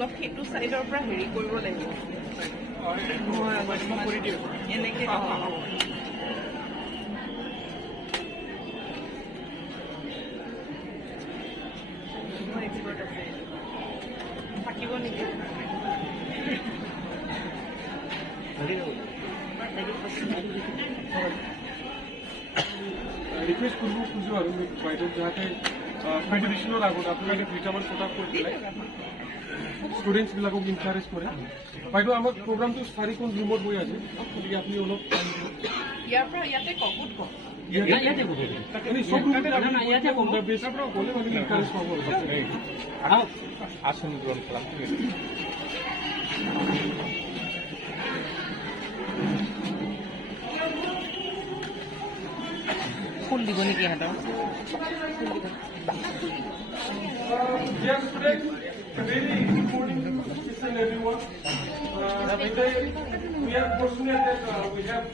অলপ সেইটো সাইডৰ পৰা হেৰি কৰিব লাগিব এনেকে থাকিব নেকি রিকোয়েস্ট করবো খুঁজো আর বাইরে যাতে কম্পিটিশনের আগত আপোনালোকে দুইটামান কথা কৈ পেলাই স্টুডেন্টস বিলাকক ইনকারেজ কৰে বাইদেউ আমাৰ প্ৰগ্ৰামটো 4 ৰুমত হৈ আছে গতিকে আপুনি অলপ ইয়াৰ পৰা ইয়াতে ককুত কম ইয়াতে ক'ব তাকে সব ইয়াতে ক'ব বেছৰ পৰা গ'লে মানে ইনকারেজ পাব আসন গ্রহণ করলাম ফুল দিব নেকি হাতত Dear students, very good morning to each and everyone. We are fortunate that we have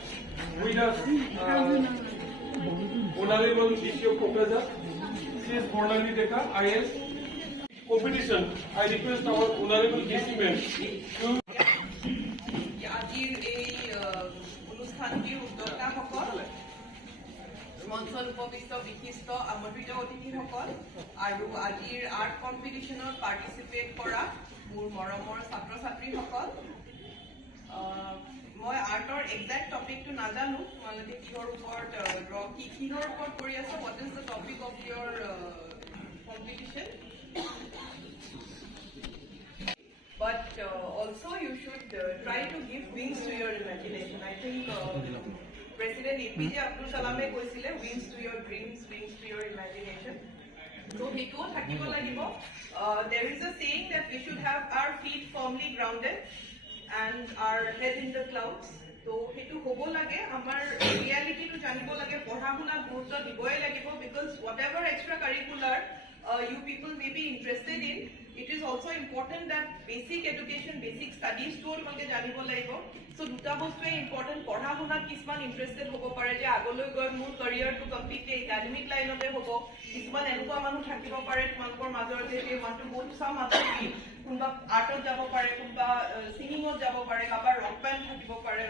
with us Hon'ble BJP Kokrajhar. She is Bodoland IS competition. I request our Hon'ble DC man to. আজিৰ এই অনুষ্ঠানটিৰ উদ্যোক্তাসকল মঞ্চত উপবিষ্ট বিশিষ্ট আমন্ত্ৰিত অতিথিসকল আৰু আজিৰ আৰ্ট কম্পিটিশ্যনত পাৰ্টিচিপেট কৰা মোৰ মৰমৰ ছাত্ৰ ছাত্ৰীসকল মই আৰ্টৰ এক্সাক্ট টপিকটো নাজানো তোমালোকে কিহৰ ওপৰত কিহৰ ওপৰত কৰি আছা what is the topic of your competition but also you should try to give wings to your imagination. I think President APJ Abdul Kalame koisile wings to your dreams, wings to your imagination. So hetu thakibo lagibo. There is a saying that we should have our feet firmly grounded and our head in the clouds. So hetu hobo lage amar reality to janibo lage podha huna gurutto diboi lagibo because whatever extracurricular you people may be interested in, it is also important that basic education, basic studies to তোমাকে জানিব লাগিব so দুটা বস্তুৱে important পঢ়া শুনাত কিছুমান interested হ'ব পাৰে যে আগলৈ গৈ মোৰ কেৰিয়াৰটো কমপ্লিটলি একাডেমিক লাইনতে হ'ব কিছুমান এনেকুৱা মানুহ থাকিব পাৰে তোমালোকৰ মাজৰ যে এই মানুহটো বহুত চাম আছে কোনোবা আৰ্টত যাব পাৰে কোনোবা সিংগিঙত যাব পাৰে কাৰোবাৰ ৰক বেণ্ড থাকিব পাৰে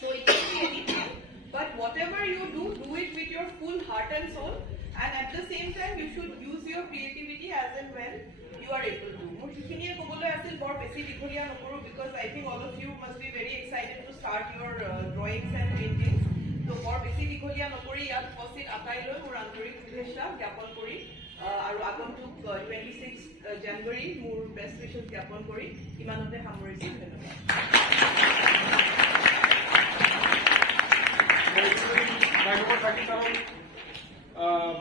so it can be anything but whatever you do it with your full heart and soul and at the same time you should use your creativity as and when you are able to. More hikhiniye kobole asil bor besi dikholia nokoru because I think all of you must be very excited to start your drawings and paintings. So bor besi dikholia nokori yat posit akai loi mur antorik shubhechha gyapon kori aru agontuk 26 January mur best wishes gyapon kori imanote hamorisu dhonnobad.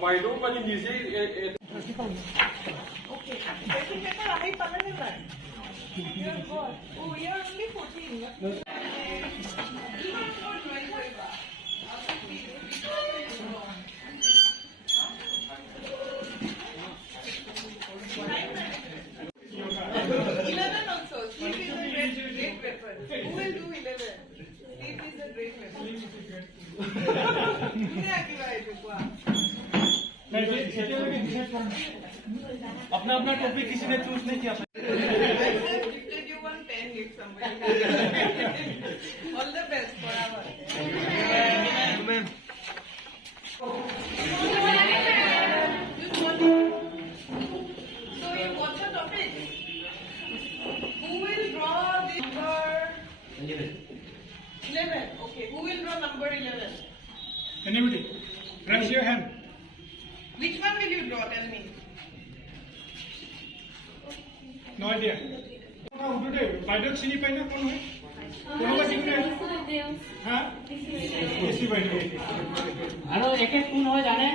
বাইদেউ মানে নিজে okay I parallel that you're good oh you're only 14 also sleep is a great weapon who will do 11 sleep is a great weapon अपना अपना topic किसी ने choose नहीं किया you one pen give somebody all the best forever so you what's your topic who will draw the number 11 okay who will draw number 11 anybody raise your hand which one will you draw tell me no idea उठे বাইদেউ চিনি পাই না কোন হয় কোনবা চিনি পাই হ্যাঁ এসি বাইদেউ আৰু একে কোন হয় জানে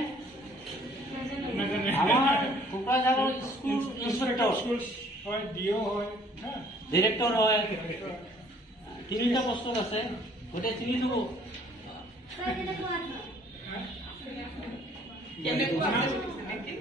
আমাৰ কোকৰাঝাৰৰ স্কুল ইনস্পেক্টৰ হয় ডিও হয় হ্যাঁ ডিৰেক্টৰ হয় তিনিটা পোষ্ট আছে গোটে চিনি থব কেনেকুৱা আপুনি সুধিছে নেকি?